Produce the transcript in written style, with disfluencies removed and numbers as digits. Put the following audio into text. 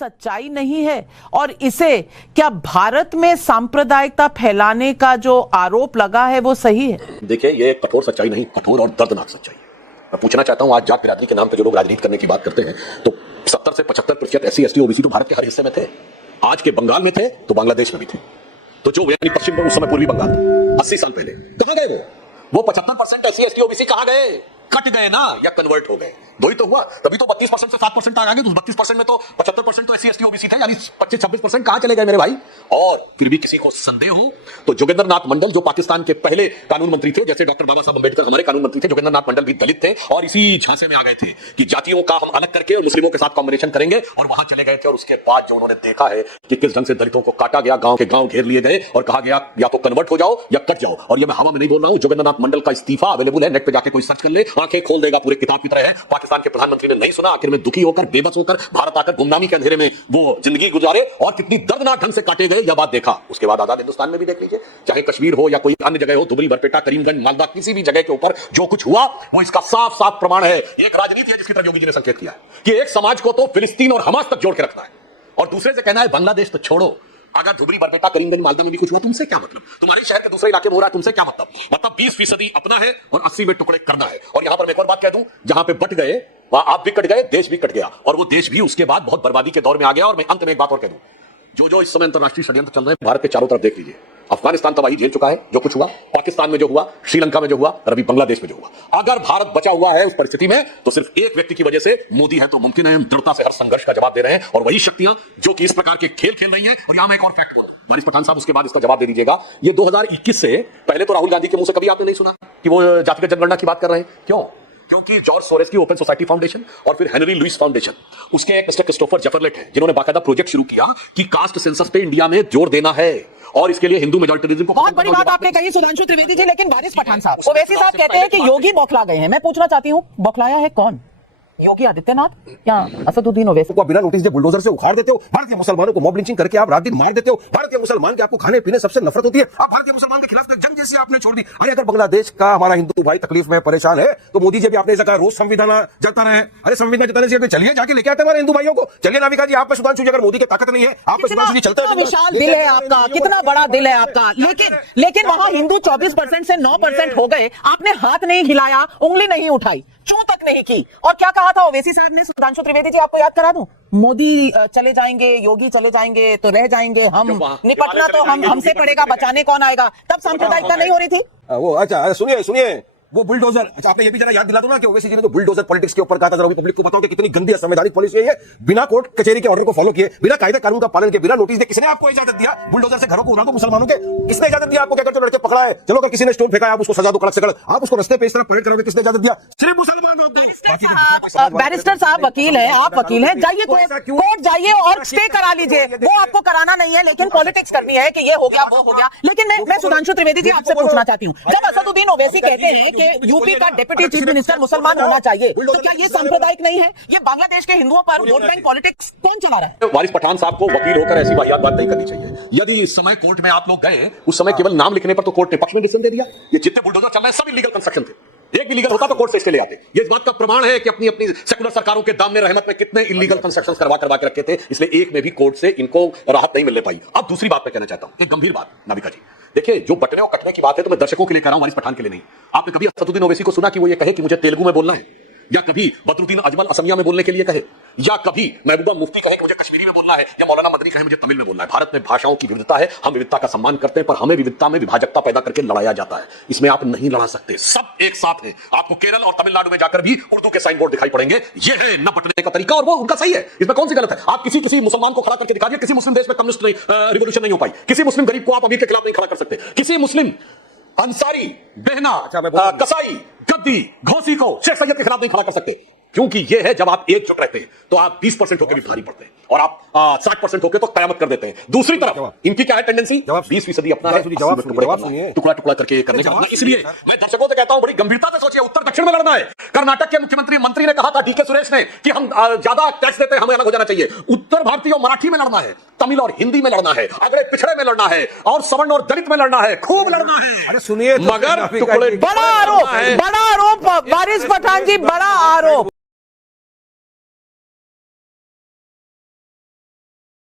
सच्चाई नहीं है? और इसे क्या भारत में सांप्रदायिकता फैलाने का जो आरोप लगा है वो सही है? देखिए, ये कठोर सच्चाई नहीं, कठोर और दर्दनाक सच्चाई है। मैं पूछना चाहता हूं, आज जाट बिरादरी के नाम पे जो लोग राजनीति करने की बात करते हैं, तो 70 से 75% SC ST OBC तो भारत के हर हिस्से में थे। आज के बंगाल में थे तो बांग्लादेश में भी थे। तो जो यानी पश्चिम में उस समय पूर्वी बंगाल था 80 साल पहले, कहां गए वो 75% SC ST OBC कहां गए? कट गए ना, या कन्वर्ट हो गए? दो ही तो हुआ। तभी तो 32% से 7% आ गए। तो 32% में तो 75% तो SC ST OBC थे, यानी 25-26% कहां चले गए मेरे भाई? और फिर भी किसी को संदेह हो तो जोगेंद्र नाथ मंडल, जो पाकिस्तान के पहले कानून मंत्री थे, जैसे डॉक्टर बाबा साहब अंबेडकर हमारे कानून मंत्री थे, जोगेंद्र नाथ मंडल भी दलित थे और इसी झांसे में आ गए थे कि जातियों का हम अलग करके और मुस्लिमों के साथ कॉम्बिनेशन करेंगे, और वहां चले गए थे। और उसके बाद जो उन्होंने देखा है कि किस ढंग से दलितों को काटा गया, गांव के गांव घेर लिए गए और कहा गया या तो कन्वर्ट हो जाओ या कट जाओ। और ये मैं हवा में नहीं बोल रहा हूं, जोगेंद्र नाथ मंडल का इस्तीफा अवेलेबल है, नेट पे जाके कोई सर्च कर ले, आंखें खोल देगा, पूरे किताब की तरह है। पाकिस्तान के प्रधानमंत्री ने नहीं सुना, आखिर में दुखी होकर, बेबस होकर भारत आकर गुमनामी के अंधेरे में वो जिंदगी गुजारे और कितनी दर्दनाक ढंग से काटे गए, यह बात देखा। उसके बाद आजाद हिंदुस्तान में भी देख लीजिए, चाहे कश्मीर हो या कोई अन्य जगह हो, दुबई, बरपेटा, करीमगंज, मालदा, किसी भी जगह के ऊपर जो कुछ हुआ वो इसका साफ साफ प्रमाण है। एक राजनीति है जिसकी तरफ योगी जी ने संकेत किया है कि एक समाज को तो फिलिस्तीन और हमास तक जोड़ के रखना है और दूसरे से कहना है बांग्लादेश तो छोड़ो। अगर धुबरी, बरपेटा, करीमगंज, मालदा में भी कुछ हुआ, तुमसे क्या मतलब? तुम्हारे शहर के दूसरे इलाके में हो रहा है, तुमसे क्या मतलब? मतलब 20% अपना है और 80 में टुकड़े करना है। और यहां पर मैं एक और बात कह दूं, जहां पे बट गए वहां आप भी कट गए, देश भी कट गया, और वो देश भी उसके बाद बहुत बर्बादी के दौर में आ गया। और मैं अंत में एक बात और कह दूं, जो इस समय अंतरराष्ट्रीय षड्यंत्र चल रहे हैं, भारत के चारों तरफ देख लीजिए। अफगानिस्तान तबाही झेल चुका है, जो कुछ हुआ, पाकिस्तान में जो हुआ, श्रीलंका में जो हुआ, और अभी बांग्लादेश में जो हुआ। अगर भारत बचा हुआ है उस परिस्थिति में, तो सिर्फ एक व्यक्ति की वजह से, मोदी है तो मुमकिन है। हम दृढ़ता से हर संघर्ष का जवाब दे रहे हैं, और वही शक्तियां जो कि इस प्रकार के खेल खेल रही हैं। और यहां मैं एक और फैक्ट बोल रहा हूं, वारिस पठान साहब उसके बाद इसका जवाब दे दीजिएगा। ये 2021 से पहले तो राहुल गांधी के मुंह से कभी आपने नहीं सुना कि वो जातिगत जनगणना की बात कर रहे हैं। क्यों? क्योंकि जॉर्ज सोरेस की ओपन सोसाइटी फाउंडेशन और फिर हेनरी लुइस फाउंडेशन, उसके एक मिस्टर क्रिस्टोफर जेफरलेट है, जिन्होंने बाकायदा प्रोजेक्ट शुरू किया कि कास्ट सेंसस पे इंडिया में जोर देना है और इसके लिए हिंदू मेजॉरिटीरिज्म को। बहुत बड़ी बात आपने कही सुधांशु त्रिवेदी जी, लेकिन वारिस पठान साहब, ओवैसी साहब कहते हैं कि योगी बौखला गए हैं। मैं पूछना चाहती हूँ, बौखलाया है कौन? योगी आदित्यनाथ या असदुद्दीन ओवैसी? को बिना नोटिस के बुलडोजर से उखाड़ देते हो। भारतीय मुसलमानों को मॉब लिंचिंग करके आप रात दिन मार देते हो। भारतीय मुसलमान के आपको खाने पीने सबसे नफरत होती है। आप भारतीय मुसलमान के खिलाफ जंग जैसी आपने छोड़ दी। अरे अगर बांग्लादेश का हमारा हिंदू भाई तकलीफ में परेशान है तो मोदी जी भी आपने कहा रोज संविधान जता रहे। अरे संविधान जताने से चलिए जाके लेके आते हमारे हिंदू भाइयों को। चलिए नाविका जी, आप पे सुधांशु जी, अगर मोदी की ताकत नहीं है, आप पे सुधांशु जी चलते हैं। विशाल दिल है आपका, कितना बड़ा दिल है आपका, लेकिन वहां हिंदू 24% से 9% हो गए। आपने हाथ नहीं हिलाया, उंगली नहीं उठाई, चू तक नहीं की। और क्या कहा था ओवैसी साहब ने? सुधांशु त्रिवेदी जी, आपको याद करा दूं, मोदी चले जाएंगे, योगी चले जाएंगे तो रह जाएंगे हम, निपटना तो हमसे पड़ेगा, बचाने कौन आएगा? तब सांप्रदायिकता नहीं हो रही थी वो। अच्छा सुनिए वो बुलडोजर, अच्छा आपने ये भी जरा याद दिला दो ना कि ओवैसी जी ने तो बुलडोजर पॉलिटिक्स के ऊपर कहा था। जरा पब्लिक को बताओ कि कितनी गंदी असंवैधानिक पॉलिसी है ये। बिना कोर्ट कचहरी के ऑर्डर को फॉलो किए, बिना कायदे कानून का पालन किए, बिना नोटिस दिए किसने आपको इजाजत दिया बुलडोजर से घरों को उड़ा दो मुसलमानों के? किसने इजाजत दिया आपको? क्या करते लड़के पकड़ा है, चलो अगर किसी ने स्टोन फेंका है आप उसको सजा दो कड़क से कड़क, आप उसको रस्ते पे इस तरह परेड करोगे, किसने इजाजत दिया? सिर्फ मुसलमान। बैरिस्टर साहब वकील हैं, आप वकील हैं, जाइए कोर्ट जाइए और स्टे करा लीजिए। वो आपको कराना नहीं है, लेकिन पॉलिटिक्स करनी है कि ये हो गया वो हो गया। लेकिन मैं सुधांशु त्रिवेदी जी आपसे पूछना चाहती हूँ, जब असदुद्दीन ओवैसी कहते हैं कि यूपी का डिप्टी चीफ मिनिस्टर मुसलमान होना चाहिए, तो क्या ये सांप्रदायिक नहीं है? ये बांग्लादेश के हिंदुओं पर वोट बैंक पॉलिटिक्स कौन चला रहा है? वारिस पठान साहब को वकील होकर ऐसी वाहियात बात नहीं करनी चाहिए। यदि इस समय कोर्ट में आप लोग गए, उस समय केवल नाम लिखने पर तो कोर्ट ने पक्ष में डिसीजन दे दिया। ये जितने बुलडोजर चल रहे हैं सब इलीगल कंस्ट्रक्शन थे। एक भी लीगल होता तो कोर्ट से इसके ले आते। ये इस बात का प्रमाण है कि अपनी अपनी सेकुलर सरकारों के दामन रहमत में कितने इलीगल कंस्ट्रक्शंस करवा के रखे थे, इसलिए एक में भी कोर्ट से इनको राहत नहीं मिलने पाई। अब दूसरी बात मैं कहना चाहता हूं, एक गंभीर बात नाविका जी। देखिए, जो बटने और कटने की बात है तो मैं दर्शकों के लिए कर रहा हूं, वारिस पठान के लिए नहीं। आपने कभी असदुद्दीन ओवैसी को सुना कि वो ये कहे कि मुझे तेलुगु में बोलना है, या कभी बदरुद्दीन अजमल असमिया में बोलने के लिए कहे, या कभी महबूबा मुफ्ती कहे कि मुझे कश्मीरी में बोलना है, या मौलाना मदनी कहे मुझे तमिल में बोलना है? भारत में भाषाओं की विविधता है, हम विविधता का सम्मान करते हैं, पर हमें विविधता में विभाजकता पैदा करके लड़ाया जाता है। इसमें आप नहीं लड़ा सकते, सब एक साथ हैं। आपको केरल और तमिलनाडु में जाकर भी उर्दू के साइन बोर्ड दिखाई पड़ेंगे। यह है न बटने का तरीका, और वो उनका सही है, इसमें कौन सी गलत है? आप किसी मुसलमान को खड़ा करके दिखा दिया, किसी मुस्लिम देश में कम्युनिस्ट रिवोल्यूशन नहीं हो पाई, किसी मुस्लिम गरीब को आप अमीर के खिलाफ नहीं खड़ा कर सकते, किसी मुस्लिम अंसारी, बेहना, कसाई, गद्दी, घोसी को शेख सैयद के खिलाफ नहीं खड़ा कर सकते। क्योंकि ये है, जब आप एकजुट रहते हैं तो आप 20% होकर भी भारी पड़ते हैं, और आप 60% होकर तो कयामत कर देते हैं। दूसरी तरफ इनकी क्या है टेंडेंसी? 20% अपना है, टुकड़ा टुकड़ा करके करने का। इसलिए मैं दर्शकों से कहता हूं, बड़ी गंभीरता से सोचिए, उत्तर दक्षिण में लड़ना है। कर्नाटक के मंत्री ने कहा था, डीके सुरेश ने, कि हम ज्यादा टैक्स देते हैं, हमें अलग हो जाना चाहिए। उत्तर भारतीय और मराठी में लड़ना है, तमिल और हिंदी में लड़ना है, अगड़े पिछड़े में लड़ना है, और सवर्ण और दलित में लड़ना है, खूब लड़ना है। अरे सुनिए, मगर बड़ा आरोप वारिस पठान जी, बड़ा आरोप।